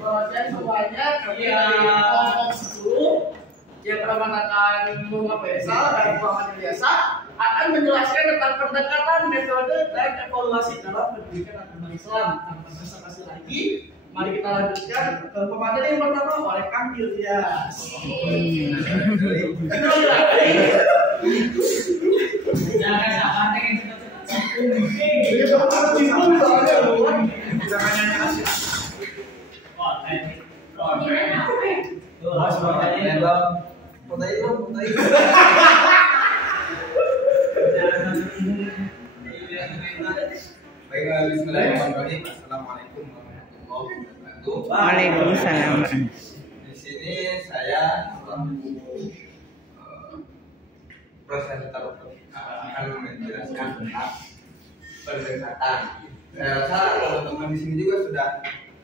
Dan semuanya kami kelompok 10 yang beranggotakan Bunga Faisal dan Muhammad Ilyasa akan menjelaskan tentang pendekatan, metode, dan evaluasi dalam pendidikan agama Islam. Tanpa basa-basi lagi, mari kita lanjutkan ke pemateri yang pertama oleh Kang Ilyas. Jangan sampai yang cepat-cepat. Baiklah, bismillahirrahmanirrahim. Assalamualaikum warahmatullahi wabarakatuh. Waalaikumsalam. Di sini saya selaku presenter akan menjelaskan tentang pendekatan. Saya rasa teman-teman di sini juga sudah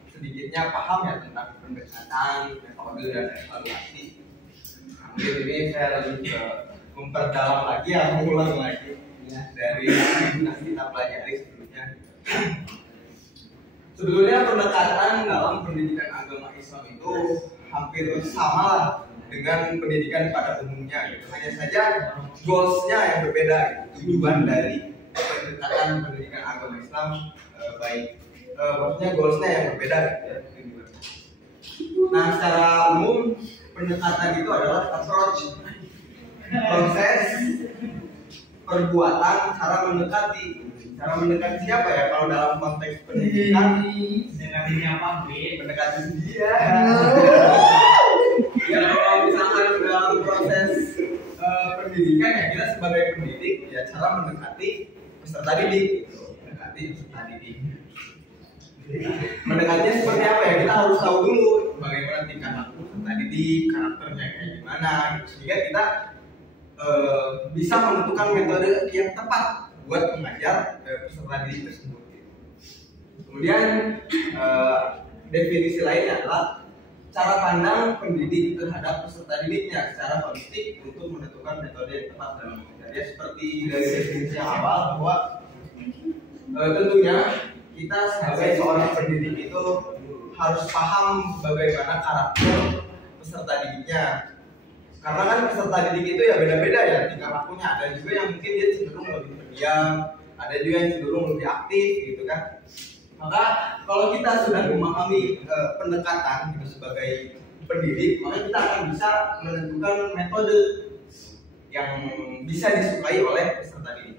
sedikitnya paham ya tentang pendekatan, metode dan evaluasi. Mungkin ini saya lebih ke memperdalam lagi, mengulang lagi dari yang kita pelajari sebelumnya. Sebetulnya pendekatan dalam pendidikan agama Islam itu hampir sama lah dengan pendidikan pada umumnya gitu. Hanya saja goalsnya yang berbeda gitu. Tujuan dari pendekatan pendidikan agama Islam maksudnya goalsnya yang berbeda gitu ya. Nah, secara umum pendekatan itu adalah approach, proses, perbuatan, cara mendekati. Cara mendekati siapa ya? Kalau dalam konteks pendidikan, Mendekati siapa, Bin? mendekati dia. Ya, kalau misalkan dalam proses pendidikan ya kita sebagai pendidik ya cara mendekati peserta didik gitu. Mendekati peserta didik. Mendekatinya seperti apa ya? Kita harus tahu dulu bagaimana tingkat peserta didik, karakternya kayak gimana gitu. Sehingga kita bisa menentukan metode yang tepat buat mengajar peserta didik tersebut. Kemudian definisi lainnya adalah cara pandang pendidik terhadap peserta didiknya secara holistik untuk menentukan metode yang tepat dalam mengajar. Ya, seperti dari definisi yang awal bahwa tentunya kita sebagai seorang pendidik itu harus paham bagaimana karakter peserta didiknya. Karena kan peserta didik itu ya beda-beda ya tingkah lakunya. Ada juga yang mungkin dia cenderung lebih pendiam, ada juga yang cenderung lebih aktif gitu kan. Maka kalau kita sudah memahami pendekatan gitu sebagai pendidik, maka kita akan bisa menentukan metode yang bisa disukai oleh peserta didik.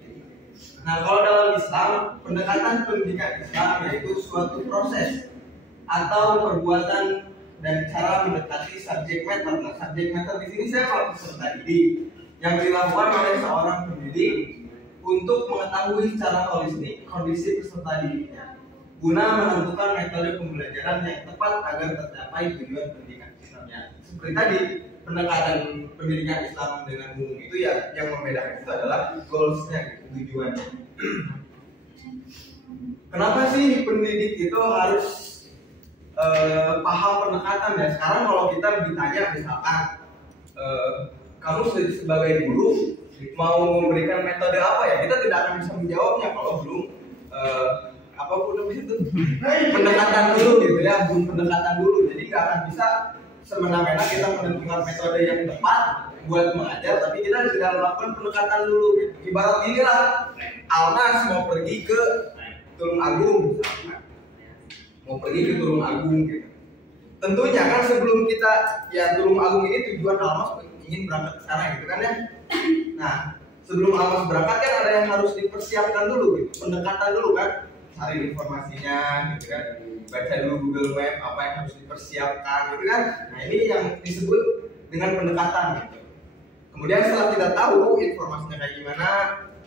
Nah, kalau dalam Islam, pendekatan pendidikan Islam yaitu suatu proses atau perbuatan dan cara mendekati subjek matter. Nah, subjek matter di sini siapa? Peserta didik yang dilakukan oleh seorang pendidik untuk mengetahui secara holistik kondisi peserta didiknya guna menentukan metode pembelajaran yang tepat agar tercapai tujuan pendidikan Islamnya. Seperti tadi, pendekatan pendidikan Islam dengan umum itu ya yang membedakan itu adalah goalsnya, tujuannya. Kenapa sih pendidik itu harus paham pendekatan ya? Sekarang kalau kita ditanya misalkan kamu sebagai guru mau memberikan metode apa ya, kita tidak akan bisa menjawabnya kalau belum apapun itu pendekatan dulu gitu ya, belum pendekatan dulu. Jadi nggak akan bisa semena-mena kita menentukan metode yang tepat buat mengajar, tapi kita sudah melakukan pendekatan dulu gitu. Ibarat ini lah, Alnas mau pergi ke Tulung Agung misalkan, mau pergi ke Tulung Agung gitu. Tentunya kan sebelum kita ya Tulung Agung ini tujuan Almas ingin berangkat ke sana gitu kan ya. Nah, sebelum Almas berangkat kan ada yang harus dipersiapkan dulu gitu, pendekatan dulu kan, cari informasinya gitu kan, baca dulu Google Map apa yang harus dipersiapkan gitu kan. Nah, ini yang disebut dengan pendekatan gitu. Kemudian setelah kita tahu informasinya kayak gimana,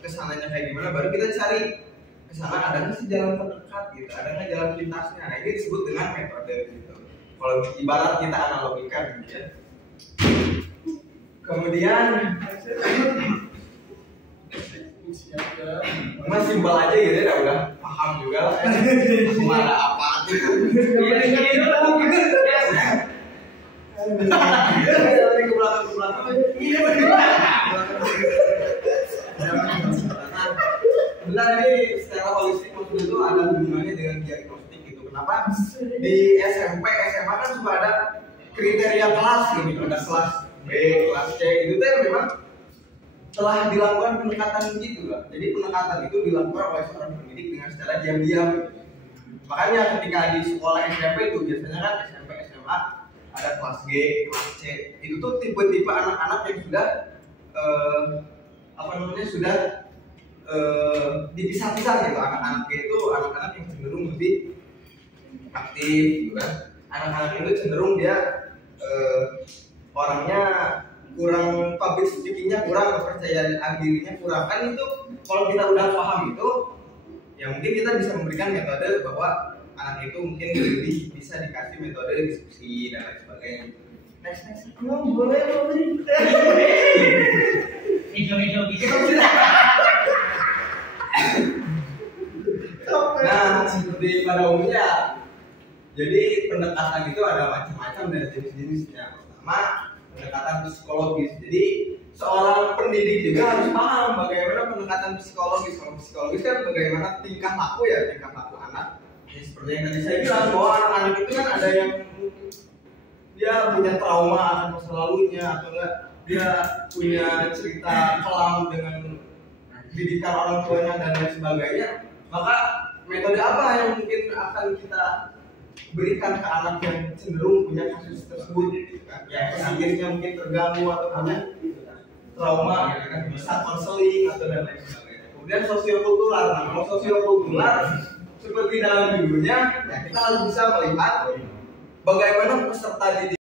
kesananya kayak gimana, baru kita cari kesana ada nggak sih jalan terdekat gitu, ada nggak jalan pintasnya. Nah, ini disebut dengan metode gitu. Kalau ibarat kita analogikan gitu ya. Kemudian masih simpel aja gitu ya, udah paham juga lah ya. Cuma ada apa gitu. Dari ke belakang. Iya benar. Benar, ini secara holistik maksud itu ada hubungannya dengan diagnostik gitu. Kenapa? Di SMP SMA kan suka ada kriteria kelas gitu, ada kelas B, kelas C, itu tuh memang telah dilakukan pendekatan gitu lah. Jadi pendekatan itu dilakukan oleh seorang pendidik dengan secara diam-diam. Makanya ketika di sekolah SMP itu biasanya kan SMP, SMA ada kelas G, kelas C. Itu tuh tipe-tipe anak-anak yang sudah sudah dipisah-pisah gitu. Anak-anak G itu anak-anak yang cenderung lebih aktif gitu kan. Anak-anak itu cenderung dia orangnya kurang public speakingnya kurang, kepercayaan dirinya kurang. Kan itu kalau kita udah paham itu ya mungkin kita bisa memberikan metode bahwa anak itu mungkin lebih bisa dikasih metode diskusi dan lain sebagainya. Next boleh hijau gitu. Nah, seperti pada umumnya, jadi pendekatan itu ada macam-macam dan jenis-jenisnya. Pertama, pendekatan psikologis. Jadi seorang pendidik juga harus paham bagaimana pendekatan psikologis. Kalau psikologis kan bagaimana tingkah laku anak. Ya, seperti yang tadi saya bilang bahwa anak-anak itu kan ada yang dia punya trauma akan masa lalunya atau enggak dia punya cerita kelam dengan didikan orang tuanya dan lain sebagainya. Maka metode apa yang mungkin akan kita berikan ke anak yang cenderung punya kasus tersebut gitu kan? Ya psikisnya mungkin terganggu atau punya trauma gitu kan, bisa konseling atau dan lain sebagainya. Kemudian sosiokultural. Nah, kalau sosiokultural seperti dalam judulnya ya kita harus bisa melihat bagaimana peserta didik